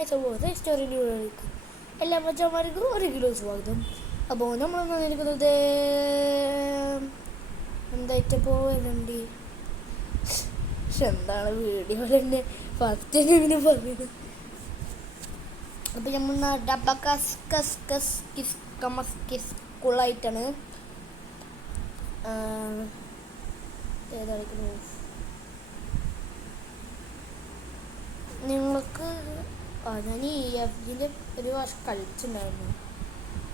സ്റ്റോറിയിലേക്ക് എല്ലാ മച്ചന്മാർക്കും ഒരു കിലോ സ്വാഗതം. അപ്പോൾ നമ്മൾ വന്നിരിക്കുന്നത് എന്തായിട്ടപ്പോൾ വരുന്നുണ്ട്. എന്താണ് വീഡിയോ തന്നെ ഫസ്റ്റ് ഇങ്ങനെ പറയുന്നത്. അപ്പോൾ നമ്മൾ സ്കൂളായിട്ടാണ് ഏതായിരിക്കുന്നു നിങ്ങൾക്ക്. ഞാൻ ഈ എഫ്ജിൻ്റെ ഒരു വർഷം കളിച്ചിട്ടുണ്ടായിരുന്നു,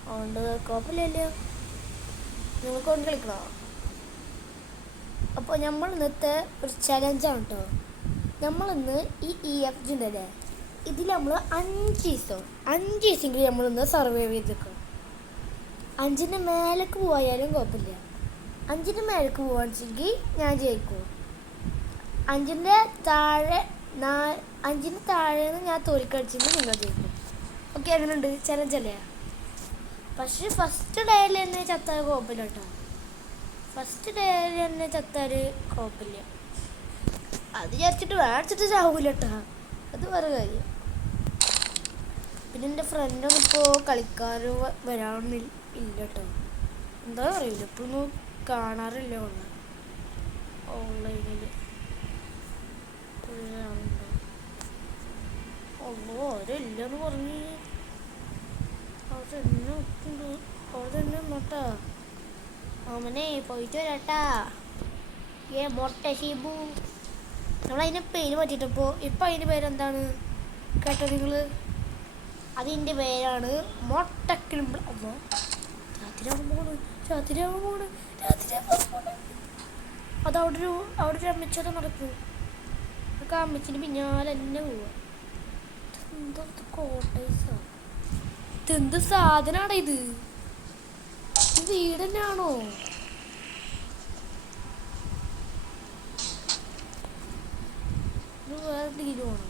അതുകൊണ്ട് കുഴപ്പമില്ലല്ലോ. നിങ്ങൾക്ക് കൊണ്ട് കളിക്കണോ? അപ്പോൾ നമ്മൾ ഇന്നത്തെ ഒരു ചലഞ്ചാണ് കേട്ടോ. നമ്മളിന്ന് ഈ എഫ് ജി ഉണ്ടല്ലേ, ഇതിൽ നമ്മൾ 5 ദിവസമെങ്കിലും നമ്മളിന്ന് സർവൈവ് ചെയ്ത് നിൽക്കണം. 5ൻ്റെ മേലേക്ക് പോയാലും കുഴപ്പമില്ല. 5ൻ്റെ മേലേക്ക് പോവാണെന്നുവെച്ചെങ്കിൽ ഞാൻ ജയിക്കും. 5ൻ്റെ താഴെ 5ന് താഴേന്ന് ഞാൻ തോൽക്കടിച്ചെങ്കിൽ നിങ്ങൾ ജയിക്കും. ഓക്കെ, അങ്ങനെയുണ്ട് ചലഞ്ചല്ലേ. പക്ഷെ ഫസ്റ്റ് ഡേയിൽ തന്നെ ചത്താൽ കുഴപ്പമില്ല കേട്ടോ. ഫസ്റ്റ് ഡേയിൽ തന്നെ ചത്താൽ കുഴപ്പമില്ല. അത് വിചാരിച്ചിട്ട് മേടിച്ചിട്ട് ചാവൂല കേട്ടോ, അത് വേറെ കാര്യം. പിന്നെ എൻ്റെ ഫ്രണ്ടൊന്നും ഇപ്പോൾ കളിക്കാർ വരാനില്ല കേട്ടോ. എന്താ അറിയില്ല, ഇപ്പോൾ ഒന്നും കാണാറില്ല ഓൺലൈനിൽ. അവരില്ലെന്ന് പറഞ്ഞ് അവിടെ നോട്ടാ. അവനെ പോയിട്ട് വരാട്ടാ. മൊട്ട ഷീബു നമ്മളതിൻ്റെ പേര് പറ്റിയിട്ടപ്പോൾ ഇപ്പം അതിൻ്റെ പേരെന്താണ് കേട്ടോ നിങ്ങൾ? അതിൻ്റെ പേരാണ് മൊട്ടക്കിളിമ്പ്. അപ്പോൾ രാത്രിയാകുമ്പോൾ അത് അവിടെ ഒരു അമ്മച്ചത നടക്കും. ഒക്കെ അമ്മച്ചിന് പിന്നാലെ തന്നെ പോവാ. എന്താ കോട്ടേഴ്സാ? ഇതെന്ത് സാധനമാണോ ഇത്? വീട് തന്നെയാണോ? ഇത് വേറെ തീരുവാണോ?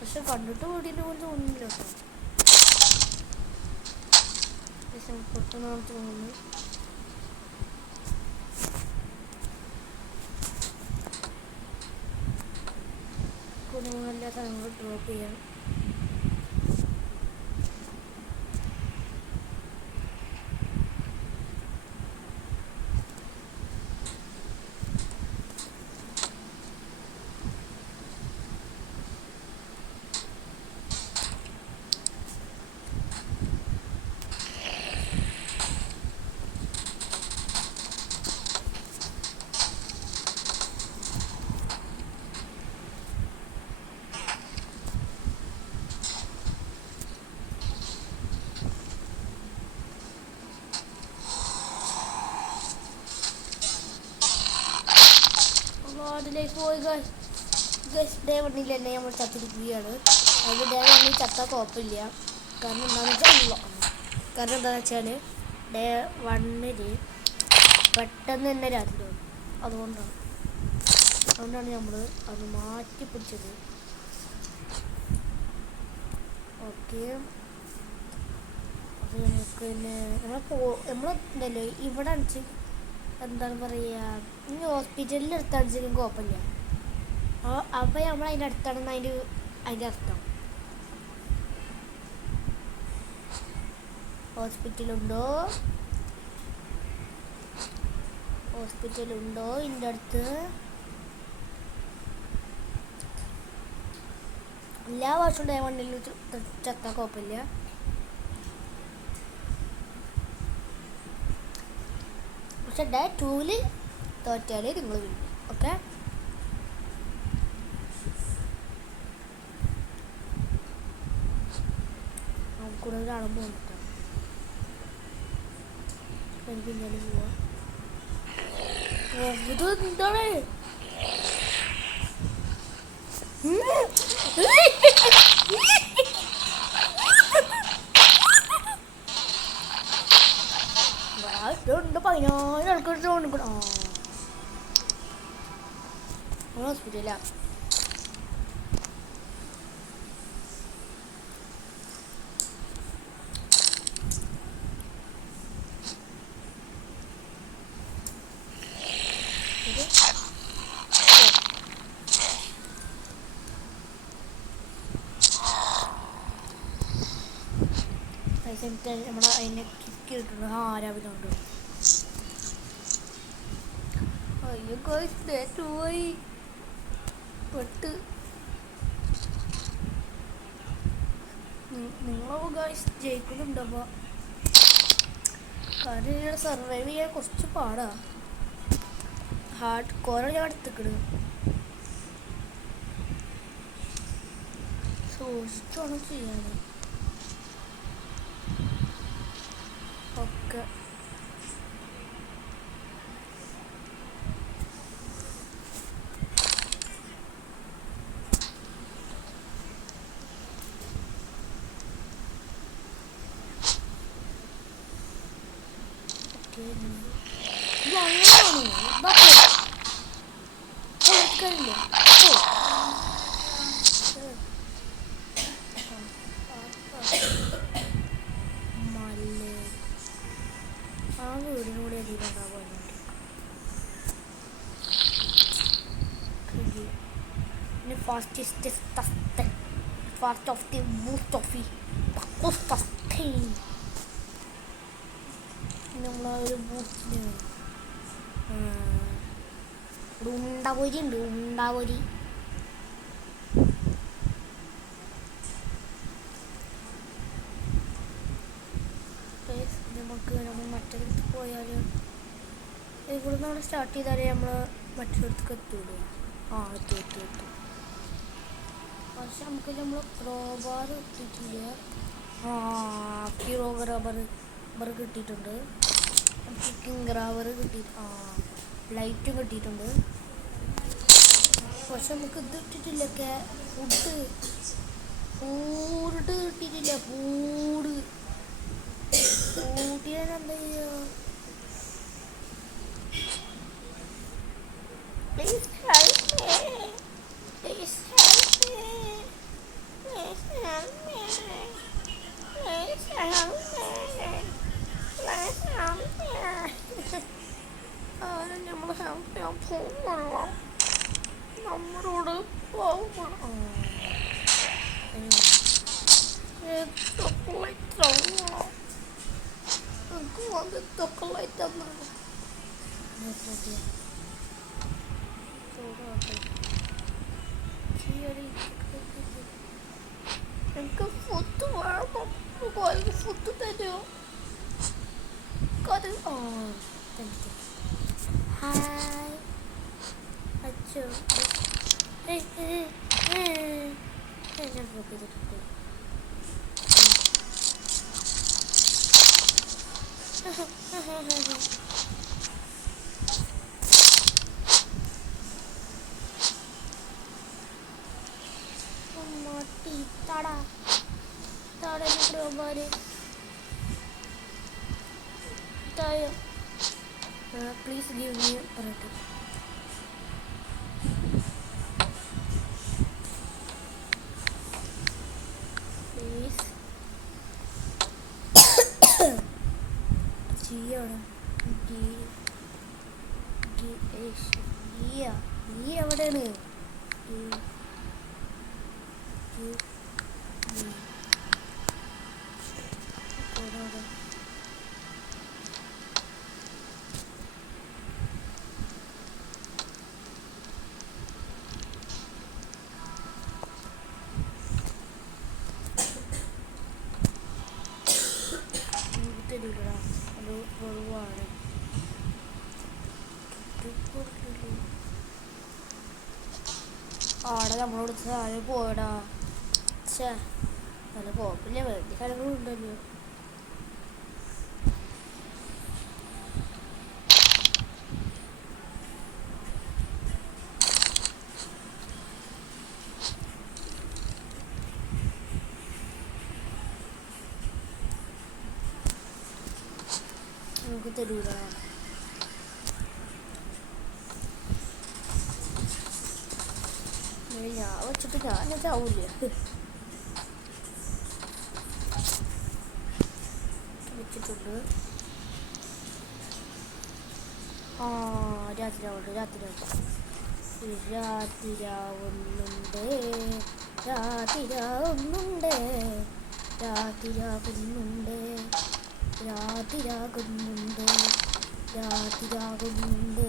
പക്ഷെ കണ്ടിട്ട് വീടിൻ്റെ പോലെ തോന്നുന്നില്ല കേട്ടോ. പെട്ടെന്നാണ് തോന്നുന്നു. എല്ലാ സാധനങ്ങളും ഡ്രോപ്പ് ചെയ്യാം. അതിലേക്ക് പോയി ഡേ 1 തന്നെ നമ്മൾ ചത്തിരിക്കുകയാണ്. അത് ഡേ 1 ചത്താൽ കുഴപ്പമില്ല. കാരണം എന്താണെന്ന് വെച്ചാൽ ഡേ 1 പെട്ടെന്ന് തന്നെ രാത്രി തോന്നും. അതുകൊണ്ടാണ് നമ്മൾ അത് മാറ്റി പിടിച്ചത്. ഓക്കെ, അത് നമുക്ക് പിന്നെ നമ്മളുണ്ടല്ലോ ഇവിടെ അടിച്ച് എന്താണ് പറയുക, ഈ ഹോസ്പിറ്റലിൽ അടുത്തടിച്ചെങ്കിലും കുഴപ്പമില്ല. അപ്പോൾ നമ്മൾ അതിൻ്റെ അടുത്താണെന്ന് അതിൻ്റെ അർത്ഥം. ഹോസ്പിറ്റലുണ്ടോ ഇതിൻ്റെ അടുത്ത്? എല്ലാ വർഷവും ഡേ 1 ചത്താൽ കുഴപ്പമില്ല. പക്ഷെ ഡേ 2 തോറ്റാൽ നിങ്ങൾ വിടും. ഓക്കെ, നമുക്കൂടെ ഒരാളും പോകുന്നുണ്ടോ? എനിക്ക് പിന്നാലെ പോവാ. ഇത് എന്താണ്? ഹോസ്പിറ്റലാ. എന്നിട്ട് നമ്മൾ അതിനെ കിക്കിയിട്ടുണ്ട്. രാവിലെ ഉണ്ട്. അയ്യോ ഗോയ്സ്, ഡേറ്റ് പോയി പെട്ട്. നിങ്ങളോ ഗോയ്സ് ജയിക്കുന്നുണ്ടപ്പോൾ? കാരണം സർവൈവ് ചെയ്യാൻ കുറച്ച് പാടാ. ഹാർഡ് കോറ ഞാൻ എടുത്തിക്കണ്. സൂക്ഷിച്ചാണ് ചെയ്യാൻ ഒക്കെ. ഇത് അങ്ങനെയാണ് മല്ലേ ആ വീടിനൂടെ അതിലുണ്ടാവുക. പിന്നെ fast of the boost of നമ്മളൊരു ബൂസ്റ്റിന് ഉണ്ടപൊരി ഉണ്ട്. ഉണ്ടപൊരി നമ്മൾ മറ്റൊരിടത്ത് പോയാൽ ഇവിടെ നിന്ന് സ്റ്റാർട്ട് ചെയ്താലേ നമ്മൾ മറ്റൊരിടത്തേക്ക് എത്തുള്ളൂ. എത്തും. പക്ഷെ നമുക്ക് നമ്മൾ ക്രോബാർ കിട്ടിയിട്ടില്ല. റബ്ബർ കിട്ടിയിട്ടുണ്ട്. കിങ് റബ്ബർ ലൈറ്റും കിട്ടിയിട്ടുണ്ട്. പക്ഷെ നമുക്ക് ഇത് ഇട്ടിട്ടില്ലൊക്കെ. ഫുഡ് കിട്ടിയിട്ടില്ല. കൂട്ടിയാൽ എന്താ ചെയ്യുക? Please help me. Please help me. Please help me. Please help me. Please help me. നമ്മൾ ഹെൽപ്പ് ചെയ്യാൻ പോകുന്നില്ല. നമ്മളോട് പോകണം. എനിക്ക് വന്നിട്ടൊക്കെ ലൈറ്റ് തന്നത്. എനിക്ക് ഫുഡ് വേണം. ഫുഡ് തരുമോ? ഹായ് അച്ഛോ. ഞാൻ ഡ്രോപ്പ് ചെയ്തിട്ടുണ്ട്. മാട്ടി താട ക്രോബാര് താഴെ. Please give me red. Please ജിയാണ്. ഈ എവിടെയാണ്? അത് വെറുവാണ്. ആടെ നമ്മളോട് സാധനം പോയടാ. നല്ല കുഴപ്പമില്ല. വേണ്ടി കാര്യങ്ങളും ഉണ്ടല്ലോ. നമുക്ക് തരൂല. ഞാൻ വെച്ചിട്ട് ഞാൻ ചാവൂല. വെച്ചിട്ടുണ്ട്. രാത്രിയാവുന്നുണ്ട്. രാത്രിയാകുന്നുണ്ട്, രാത്രിയാകുന്നുണ്ട്, രാത്രിയാകുന്നുണ്ട്,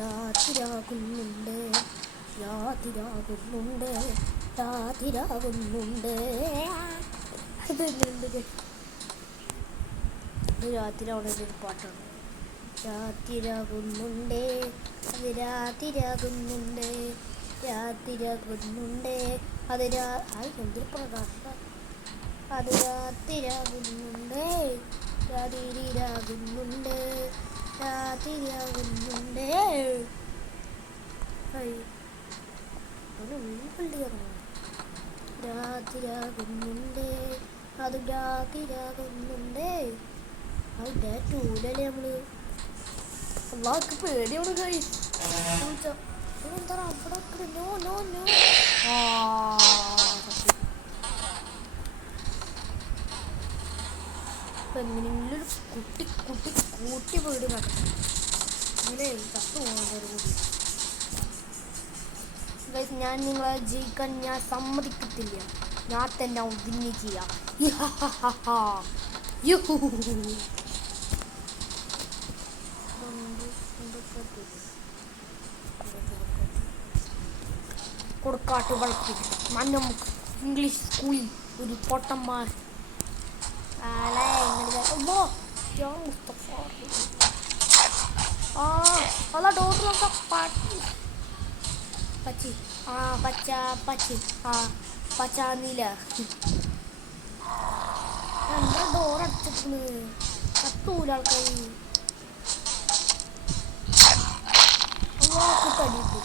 രാത്രിയാകുന്നുണ്ട്, രാത്രിയാകുന്നുണ്ട്, രാത്രിയാകുന്നുണ്ട്. അതെന്നുണ്ട് ഇത് രാത്രിയാവുന്ന ഒരു പാട്ടാണ്. രാത്രിയാകുന്നുണ്ട്, അത് രാത്രിയാകുന്നുണ്ട്, രാത്രിയാകുന്നുണ്ട്, അത് എന്തൊരു പ്രകാശം. അത് രാത്രിയാകുന്നുണ്ട്, രാത്രിയാകുന്നുണ്ട്, രാത്രിയാകുന്നുണ്ട്. രാത്രിയാകുന്നുണ്ട്, അത് രാത്രിയാകുന്നുണ്ട്. അതിൻ്റെ ടൂലല്ലേ നമ്മള് എല്ലാവർക്കും പേടിയാണ് കൈ എന്താ അവിടെ നോ നോ നോ. എങ്ങനെയെങ്കിലും ഒരു കുട്ടി കുട്ടി കൂട്ടി വീട് നടക്കും. ഇങ്ങനെ ചത്തു പോകുന്നൊരു കൂടി. ഞാൻ നിങ്ങളെ ജയിക്കാൻ ഞാൻ സമ്മതിക്കത്തില്ല. ഞാൻ തന്നെ വിന്ന് ചെയ്യാം. കൊടുക്കാട്ട് വളർത്തി നമുക്ക് ഇംഗ്ലീഷ് സ്കൂളിൽ ഒരു പൊട്ടന്മാർ അല്ല ഡോർ പച്ചി പച്ച പച്ചി പച്ച നീല എന്താ ഡോർ അടച്ചിട്ട് കത്തൂല ആൾക്കാർ തടിയിട്ട്.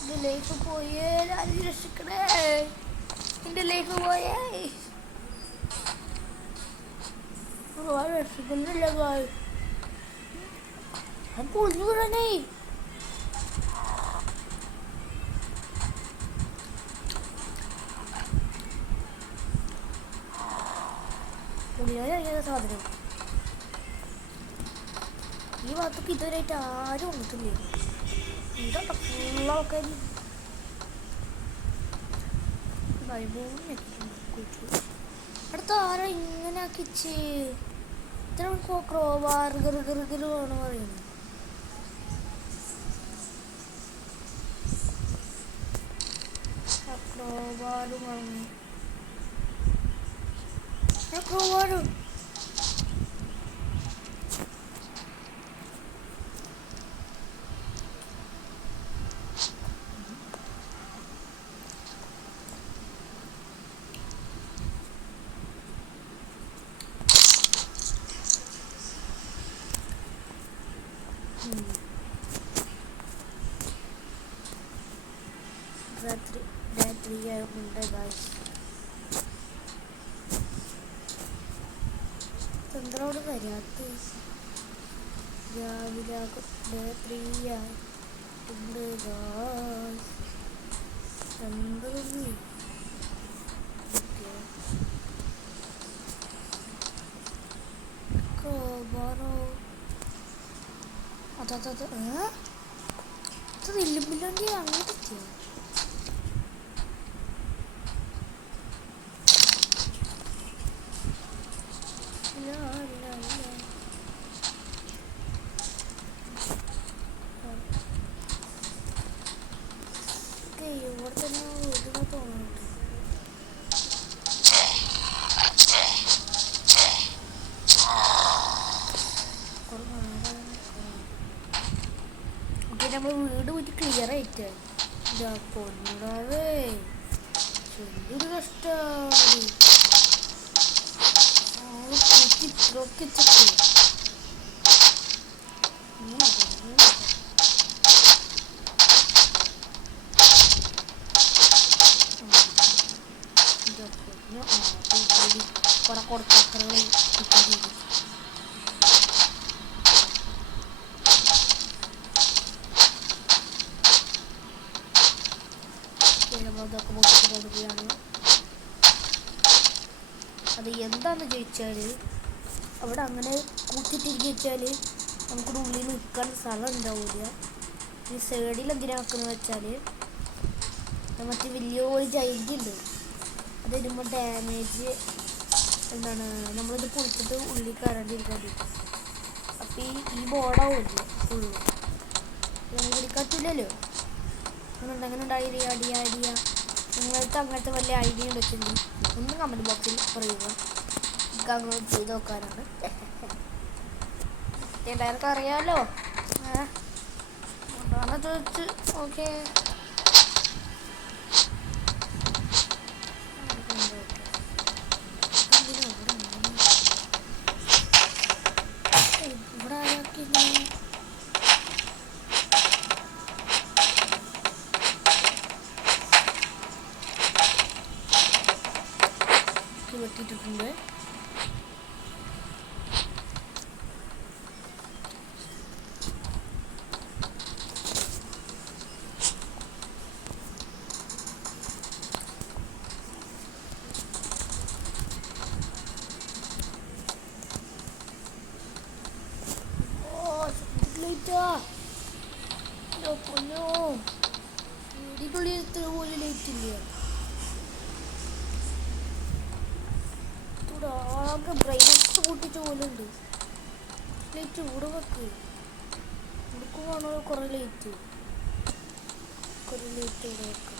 എൻ്റെ ലൈഫ് പോയേ, ആരും രക്ഷിക്കണേ, എൻ്റെ ലൈഫ് പോയേ, രക്ഷിക്കുന്നില്ല. പൊളിഞ്ഞു വിടണേ. സാധനം ഈ ഭാഗത്തൊക്കെ ഇതുവരെയായിട്ട് ആരും വന്നിട്ടില്ലേ. എന്താ ഫുള്ള ആൾക്കാർ അടുത്ത ആരോ ഇങ്ങനെ ആക്കിച്ച് ഇത്ര ക്രോവാർ ഗിറുഗിറുഗിറുവാണ് പറയുന്നത്. ക്രോവാറും പറഞ്ഞു ക്രോവാറും രാത്രിയാകുന്നുണ്ട് ഗായ്സ്. ചന്ദ്രോട് വരാത്ത രാവിലെ രാത്രിയാകുന്നുണ്ട് ഗായ്സ്. ചന്ദ്രന് അതത് ഇല്ലുമ്പില്ലാണ്ടി അങ്ങോട്ട് എത്തിയോ. ഇവിടെ തന്നെ വീട്ടിൽ തോന്നുന്നുണ്ട്. നമ്മൾ വീട് പോയിട്ട് ക്ലിയർ ആയിട്ട് പൊന്നൂടാവേ എന്തൊരു കഷ്ടമാണ്. ഇത്രയൊക്കെ കുറെ കൊടുക്കറുകൾ കിട്ടിയിരിക്കും. നമ്മളതൊക്കെ പൊട്ടിച്ച് കൊടുക്കുകയാണ്. അത് എന്താന്ന് ചോദിച്ചാൽ അവിടെ അങ്ങനെ കൂട്ടിട്ടിരിക്കുക വെച്ചാൽ നമുക്കിവിടെ ഉള്ളിൽ നിൽക്കാൻ സ്ഥലം ഉണ്ടാവില്ല. ഈ സൈഡിൽ എന്തിനാ വെക്കുന്നത് വെച്ചാൽ മറ്റേ വലിയൊരു ജൈന്റ് ഉണ്ട്, അത് ഇടുമ്പോൾ ഡാമേജ് എന്താണ് നമ്മളിത് പൊളിച്ചിട്ട് ഉള്ളിൽ കയറാണ്ടിരിക്കാൻ പറ്റും. അപ്പം ഈ ബോർഡാവില്ല ഫുള്ളും പിടിക്കാറ്റില്ലല്ലോ. അങ്ങനെ ഉണ്ടായി അടിയ നിങ്ങൾക്ക് അങ്ങനത്തെ വലിയ ഐഡിയ ഉണ്ടെങ്കിൽ ഒന്ന് കമൻറ്റ് ബോക്സിൽ പറയുക. എനിക്ക് അങ്ങനെ ചെയ്ത് നോക്കാനാണ്. എല്ലാവർക്കും അറിയാമല്ലോ. അതാണ് ചോദിച്ച്. ഓക്കെ ഇവിടെ ആരാക്കി വെട്ടിയിട്ടുണ്ട്. വീടിനുള്ളിൽ എത്ര പോലും ലൈറ്റ് ഇല്ല. ഇവിടെ ആകെ ബ്രൈറ്റ്നസ് കൂട്ടിച്ച പോലെ ഉണ്ട്. ലൈറ്റ് ഇവിടെ വെക്ക്. ഇവിടേക്ക് വേണോ കുറേ ലൈറ്റ് ഇവിടെ വെക്കാം.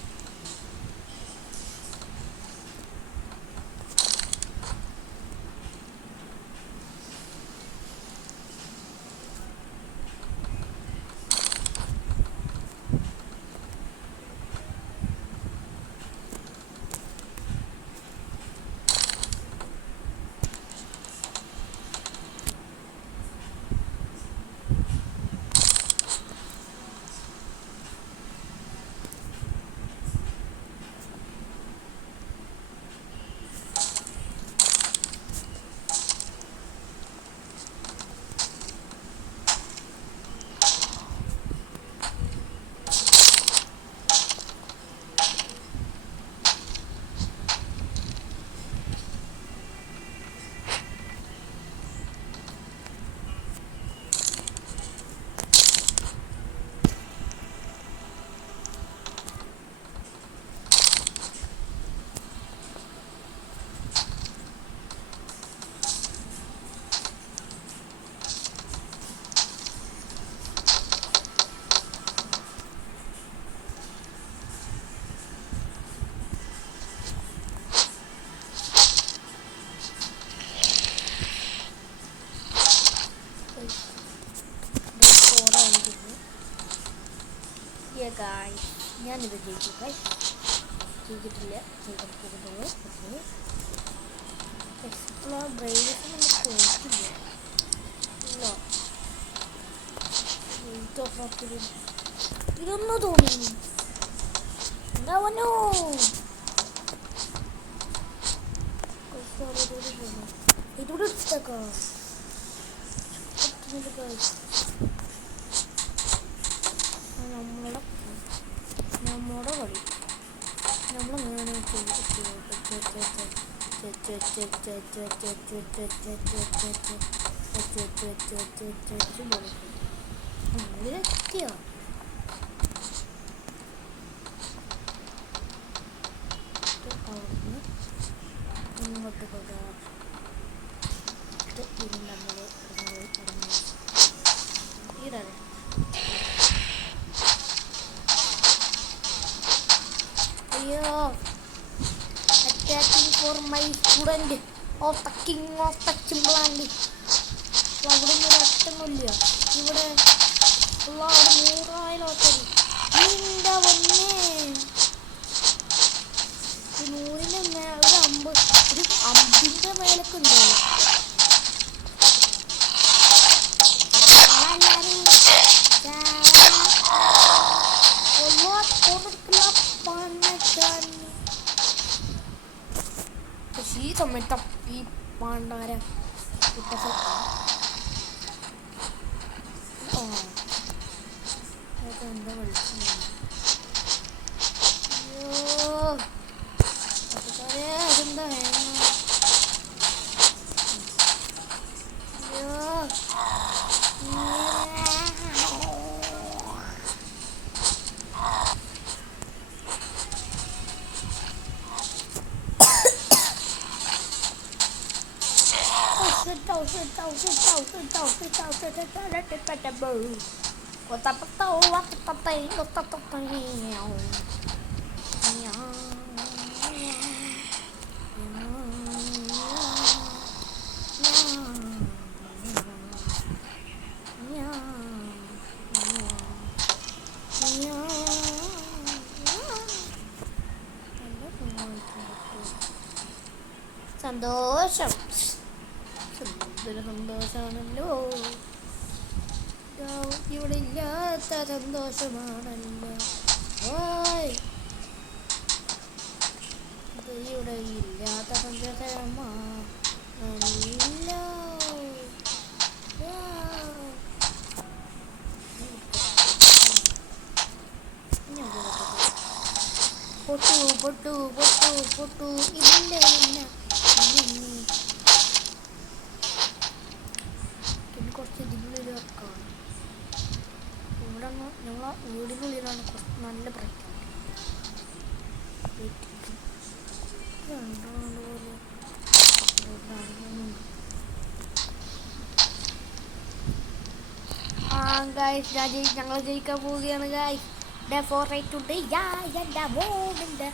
ഞാനിത് ജയിച്ചു ചെയ്തിട്ടില്ല, ചെയ്താൽ പോകുന്നത്. പക്ഷേ എക്സ്പ്ലോർ ബ്രൈവസ് നമുക്ക് തോന്നില്ല. ഇതൊന്നും തോന്നുന്നു എന്താവനോ. ഇതൂടെ എടുത്തേക്കാം. നമ്മുടെ കളി നമ്മളങ്ങനെ എത്തിയോ അവിടുന്ന് ഇങ്ങോട്ട് കൊണ്ടുപോകാം. ഇടാതെ അയ്യോ attacking for my student of the king of the Chimbaland. അവിടെ ഒന്നും രക്ഷയൊന്നുമില്ല. ഇവിടെ ഉള്ള ഒരു 100,000 ആൾക്കാർ എന്താ വന്നേ. 100-ന് ഒരു 50-ന്റെ മേലൊക്കെ ഉണ്ടാവും. ഈ സമയത്ത് ഈ പാണ്ടാര കുട്ടപ്പ എന്താ വിളിച്ചു. അതെന്താ സന്തോഷം, സുന്ദര സന്തോഷമാണല്ലോ, ഇവിടെ ഇല്ലാത്ത സന്തോഷമാണല്ലോ, ഇവിടെ ഇല്ലാത്ത സന്തോഷമാണല്ലോ. പൊട്ടു പൊട്ടു പൊട്ടു പൊട്ടു ഇല്ല പിന്നെ കുറച്ച് ഇതിനുള്ളിൽ വെക്കാം. ഇവിടെ ഞങ്ങളെ വീടിനുള്ളിലാണ് കുറച്ച് നല്ല പ്രശ്നം. ഞങ്ങൾ ജയിക്കാൻ പോവുകയാണ് ഗായ്സ്. ഡെഫോറേറ്റുണ്ട് എൻ്റെ മൂന്നിൻ്റെ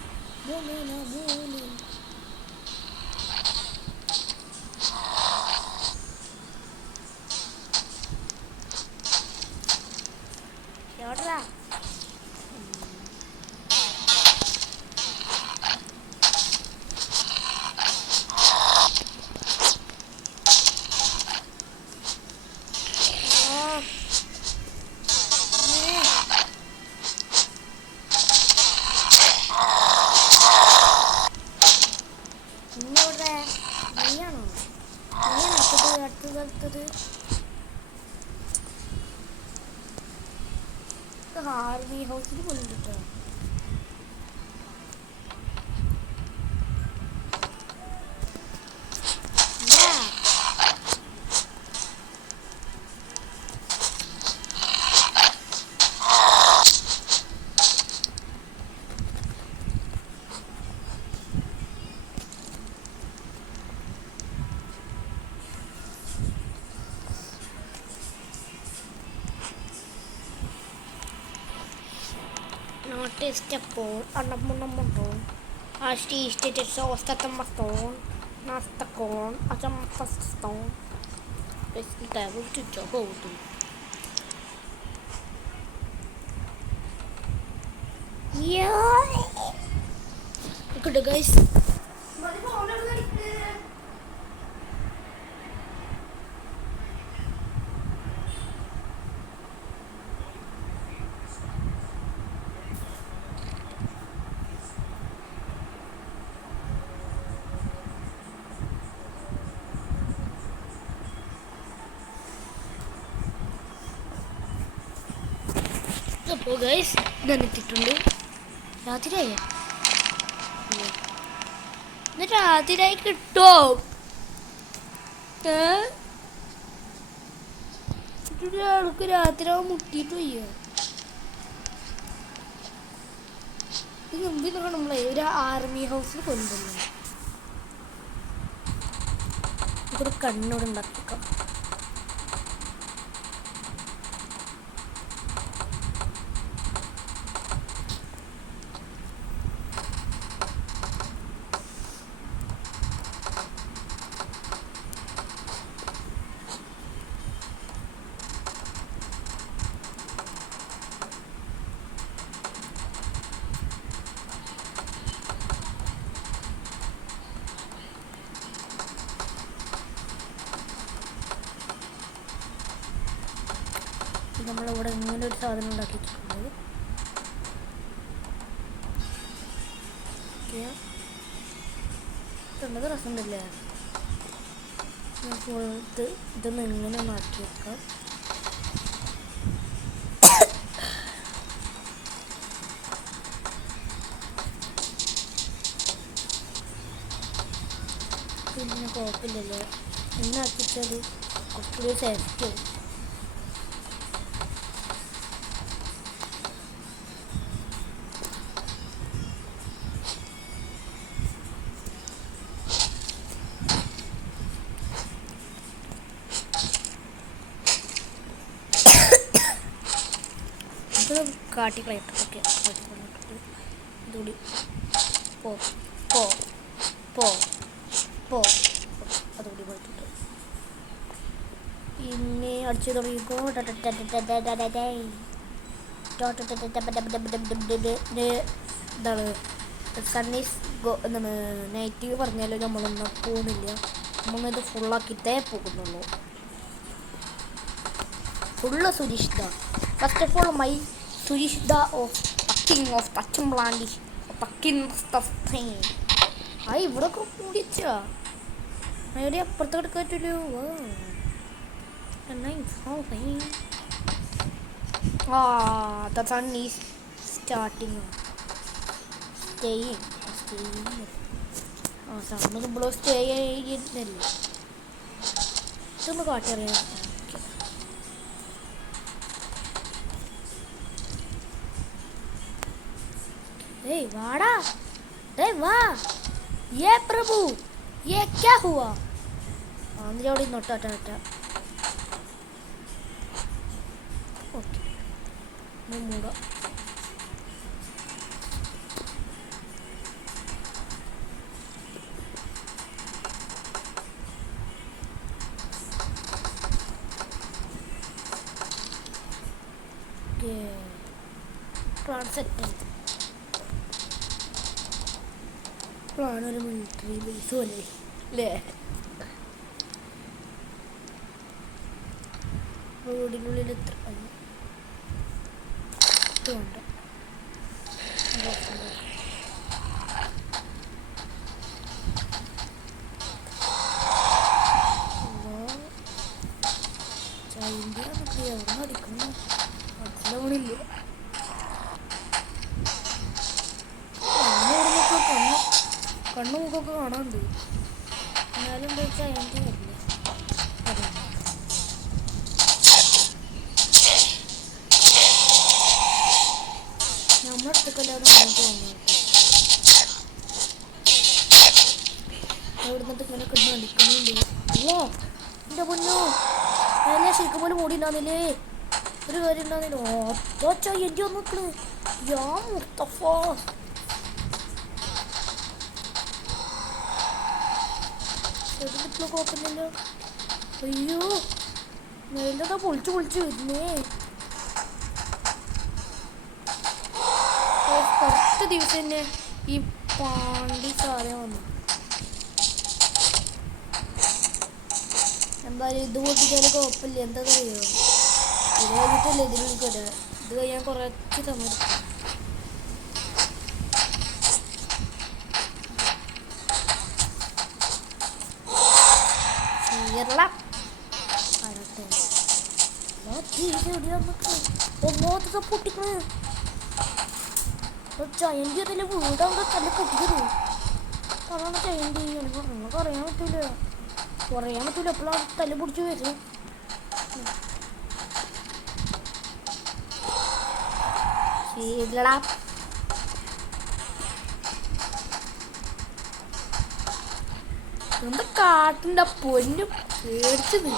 മൂന്നിന് എവിടാ ആർമി ഹൗസിൽ പോലും കിട്ടുക. Stepon, anak monon, asti istri sosta tamaton, nastakon, asam paston, kita butuh coba tu. Ya, ikut deh guys. അപ്പോൾ ഗൈസ് ഇതെത്തിയിട്ടുണ്ട്. രാത്രിയായ രാത്രിയായി കിട്ടോ? ആൾക്ക് രാത്രിയാവാൻ മുട്ടിയിട്ട് വയ്യ. ഇത് മുമ്പിൽ നമ്മളെ ഒരു ആർമി ഹൗസിൽ കൊണ്ടുവന്നു. ഇവിടെ കണ്ണോട് ഉണ്ടാക്കാം. നമ്മളിവിടെ ഇങ്ങനെ ഒരു സാധനം ഉണ്ടാക്കിയിട്ടുണ്ട്. കണ്ടത് രസമുണ്ടല്ലേ? ഇതൊന്ന് ഇങ്ങനെ ഒന്ന് ആക്കി വെക്കാം. പിന്നെ കുഴപ്പമില്ലല്ലോ, ഇങ്ങനെ ആക്കിച്ചാൽ കുറച്ചുകൂടി സേഫ്റ്റി ആവും. ഇതൊന്ന് കാട്ടിക്കളയട്ടെ. ഓക്കെ, കാട്ടിക്കളഞ്ഞിട്ട് ഇതുകൂടി പോ പോ പോ പോ അതുകൂടി പോയിട്ടുണ്ട്. പിന്നെ അടിച്ചു തുടങ്ങിക്കോ. ഇതാണ് സണ്ണീസ് എന്താണ് നെഗറ്റീവ് പറഞ്ഞാലും നമ്മളൊന്നും പോകുന്നില്ല. നമ്മളിത് ഫുള്ളാക്കിയിട്ടേ പോകുന്നുള്ളൂ. ഫുള്ള് സുരീഷ് ദ. ഫസ്റ്റ് ഓഫ് ഓൾ മൈ സുരീഷ് the of tucking of touching ബ്ലാൻഡി ടക്കിംഗ് സ്റ്റഫ് തിങ്. ആ ഇവിടെ ഒക്കെ കൂടിച്ചാ എവിടെ അപ്പുറത്ത് കിടക്കാറ്റല്ലോ. The sun is starting. Staying. സമ്മത് ബ്ലോ സ്റ്റേ ചെയ്യുന്നില്ല. ഇതൊന്ന് കാട്ടറിയാം. ഏയ് വാടാ, വാ. ये प्रभु ये क्या हुआ? അവിടെ നോട്ടാ. ഓക്കെ, മൂടാ. പ്ലാൻ ഒരു മിലിറ്ററി ബേസ് പോലെ അല്ലേ? വീടിനുള്ളിൽ എത്ര വേണ്ട. ചൈന്റ എവിടെ അടിക്കുന്നു മനസ്സിലാവണില്ല. കണ്ണു മുഖമൊക്കെ കാണാനുണ്ട്. എന്നാലും എന്താ വെച്ചാൽ അതിൻ്റെ വരില്ല. നമ്മുടെ അടുത്തേക്കല്ലാതെ അങ്ങോട്ട് വന്നു. അവിടെ നിന്നിട്ട് ഇങ്ങനെ കിടന്ന് അടിക്കുന്നുണ്ട്. അല്ലോ എൻ്റെ പൊന്നോ, എല്ലാം ശരിക്കും പോലെ മൂടി ഉണ്ടാകുന്നില്ലേ? ഒരു കാര്യം ഉണ്ടാകുന്നില്ല. ഓച്ചാ എൻ്റെ വന്നിട്ട് യാ മുസ്തഫ. കുഴപ്പമില്ലല്ലോ. അയ്യോ, മേലതാ പൊളിച്ച് വരുന്നേ. കുറച്ച് ദിവസം തന്നെ ഈ പാണ്ടി സാധനം വന്നു. എന്തായാലും ഇത് പൊട്ടിച്ചാലും കുഴപ്പമില്ല. എന്താ അറിയോ, ഇത് കഴിഞ്ഞിട്ടല്ലേ ഇതിനുള്ളിൽ വരാ. ഇത് കഴിയാൻ കുറച്ച് സമയം. ഒന്നോട്ടൊക്കെ പൊട്ടിക്കണേ. ചൈൻ്റെ അതിൽ വീടാകുമ്പോൾ തന്നെ പൊട്ടിക്കരുത്. അതാണ് ചൈൻ്റെ. നമുക്ക് അറിയാൻ പറ്റൂല. എപ്പോഴാണ് തല പൊടിച്ച് വരും. ശരിയല്ലടാ. എന്താ കാട്ടിൻ്റെ പൊന്നു പേടിച്ചത്.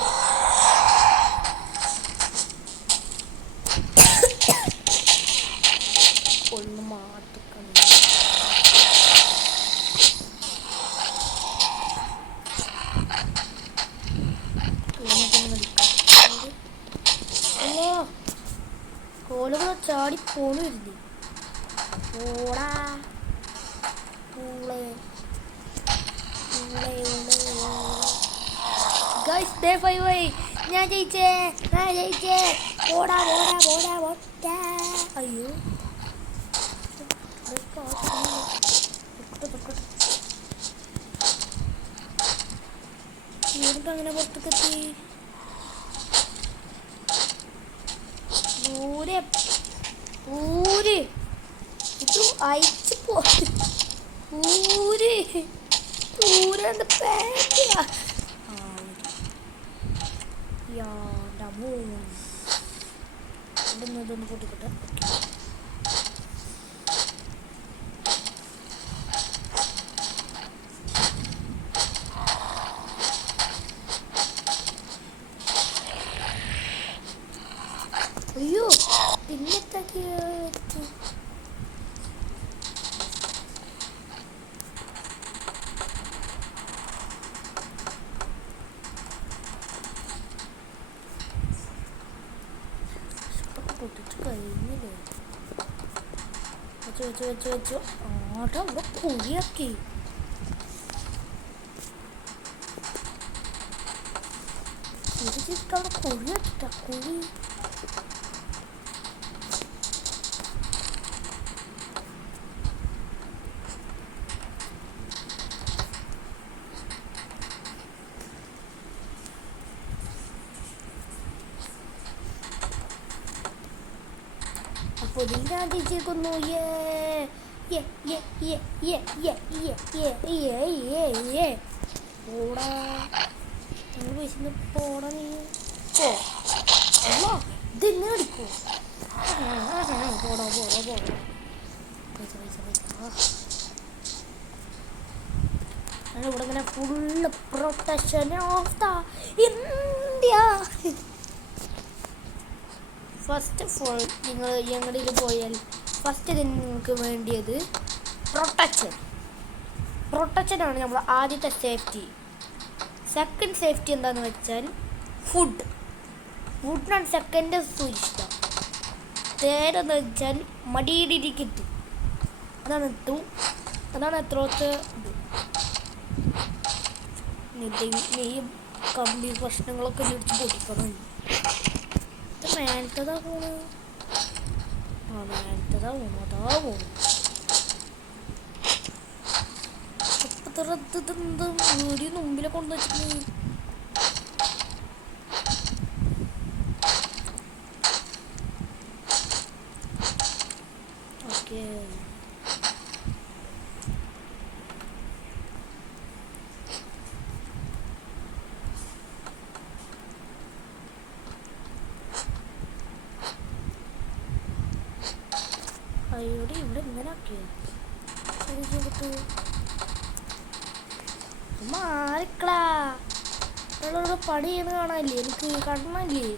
ഒന്ന് മാറ്റിക്കണം. കോലുകൾ ചാടി പോണു വരുന്നേ. ഓടാ പൂളെ ഗൈസ്, ഡേ 5 ആയി. ഞാൻ ജയിച്ചേ. ഓടാ. അയ്യോ, അങ്ങനെ പുറത്തേക്കെത്തി. ഊര് ഇത് അയച്ചു പോയി. ഊരെന്ത് പേടിയാ. ഇതൊന്ന് പൊട്ടിക്കട്ടെ. അയ്യോ, പിന്നെ സെറ്റാക്കി വെച്ച് പൊട്ടിച്ച് കഴിഞ്ഞില്ലേ വെച്ച് വെച്ച് വെച്ച് വെച്ച് ആടെ അവിടെ കുഴിയാക്കി അവിടെ കുഴിയാക്കിട്ടാ കുഴി അപ്പോൾ ഞാൻ തിരിച്ചിരിക്കുന്നു പോടാ ഞങ്ങൾ വിശന്ന് പോടാ നീ പോ ഇതെന്നെ അടിക്കോ പോടാ പോടാ പോടാ പൈസ പൈസ പൈസ ഞാനിവിടെ ഇങ്ങനെ full protection of the India. First of all നിങ്ങൾ ഞങ്ങളിൽ പോയാൽ ഫസ്റ്റ് നിങ്ങൾക്ക് വേണ്ടിയത് പ്രൊട്ടക്ഷനാണ് നമ്മൾ ആദ്യത്തെ സേഫ്റ്റി. സെക്കൻഡ് സേഫ്റ്റി എന്താണെന്ന് വെച്ചാൽ ഫുഡിനാണ് സെക്കൻഡ് സുരക്ഷിത. തേരെന്ന് വെച്ചാൽ മടിയിലിരിക്കത്തു അതാണ് എത്രോത്തെ ഇത് നെയ്യും കമ്പി പ്രശ്നങ്ങളൊക്കെ ഇടിച്ച് പൊട്ടിക്കണം. മേലത്തതാ പോണ് മേലത്തതാ പോണു ഇതെന്ത് വീഡിയോ മുമ്പിലെ കൊണ്ടുവച്ചിട്ട് ഓക്കെ. അയ്യോടെ ഇവിടെ ഇങ്ങനെ ആക്കിയോ മാറിക്കളാ പണി ചെയ്യുന്ന കാണാനില്ലേ എനിക്ക് കാണാനില്ലേ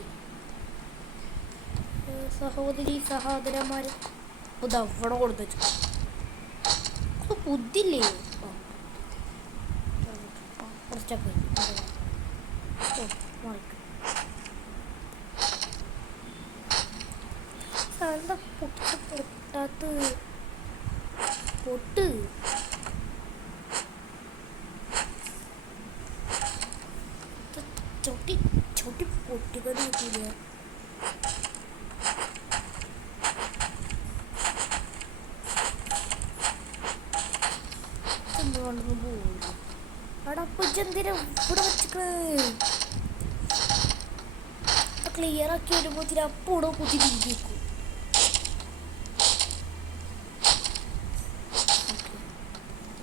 സഹോദരി സഹോദരന്മാര് ഇത് അവിടെ കൊടുത്തു ബുദ്ധില്ലേ കുറച്ചൊക്കെ എന്താ പൊട്ടാത്ത പൊട്ട് ചൊട്ടി ചൊട്ടി പൊട്ടിക്കൊണ്ട് കിട്ടിയില്ല. എന്തുകൊണ്ടൊന്നും പോവില്ല അവിടെ എന്തിനാ ഇവിടെ വെച്ചിട്ട് ക്ലിയർ ആക്കി വരുമ്പോഴത്തേന് അപ്പം ഇവിടെ കുത്തിരിക്കും.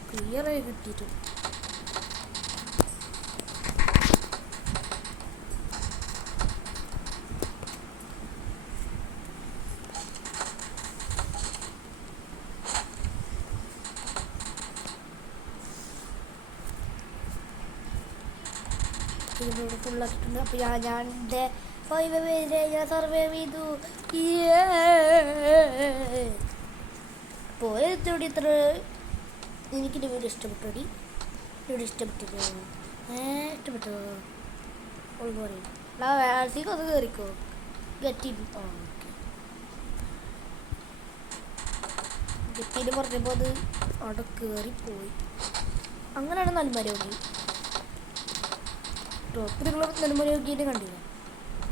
ക്ലിയറായി കിട്ടിയിട്ടുണ്ട്. ഇതിലൂടെ ഫുള്ളാക്കിയിട്ടുണ്ട്. അപ്പോൾ ഞാൻ എൻ്റെ 5 പേരെ ഞാൻ സർവൈവ് ചെയ്തു. അപ്പോൾ എത്തോടെ ഇത്ര എനിക്കിൻ്റെ വീഡിയോ ഇഷ്ടപ്പെട്ടോടി വീഡിയോ ഇഷ്ടപ്പെട്ടില്ലോ ഇഷ്ടപ്പെട്ടോ ഓൾ പറയും വേഴ്സിക്ക് ഒന്ന് കയറിക്കോ ഗറ്റി ഗറ്റീന് പറഞ്ഞപ്പോൾ അത് അവിടെ കയറിപ്പോയി. അങ്ങനെയാണ് നന്മരോഗി നിങ്ങൾ നന്മരോഗീനെ കണ്ടില്ല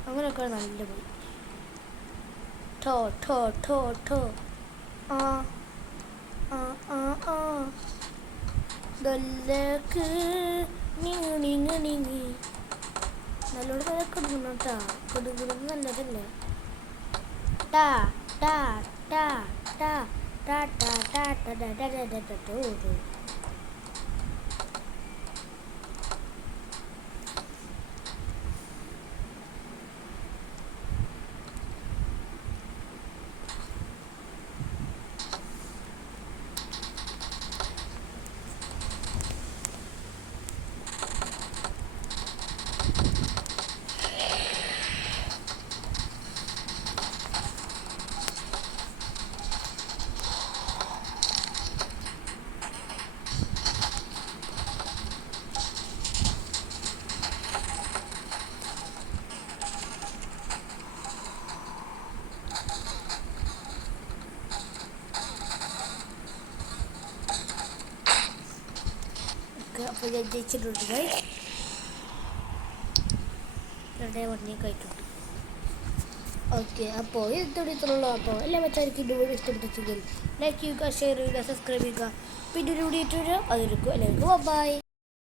അങ്ങനെയൊക്കെ നല്ല പോയി ഠോ ഠോ ഠോ ഠോ ആ ആ ആ ആ ദല്ലക്ക് നീങ്ങി നീങ്ങി നല്ലോണം നല്ല കൊടുക്കണം കേട്ടോ കൊടുക്കുന്നത് നല്ലതല്ലേ ടാ ടാ ടാ ടാ ടാ ടാ ടാ ടാ ടാ ടാ ടാ ടാ ടാ. അപ്പോൾ ഞാൻ ജയിച്ചിട്ടുണ്ട് ഗൈസ്. 2-1 ആയിട്ടുണ്ട്. ഓക്കെ, അപ്പോൾ ഇതോടെ ഇത്രയുള്ളൂ. അപ്പോൾ എല്ലാ മറ്റാർക്കും എൻ്റെ വീഡിയോ ഇഷ്ടപ്പെട്ടിട്ടുണ്ടെങ്കിൽ ലൈക്ക് ചെയ്യുക, ഷെയർ ചെയ്യുക, സബ്സ്ക്രൈബ് ചെയ്യുക. പിന്നെ ഒരു വീഡിയോ ഇട്ട് വരാം. അതൊരുക്കും എല്ലാവർക്കും ബൈ.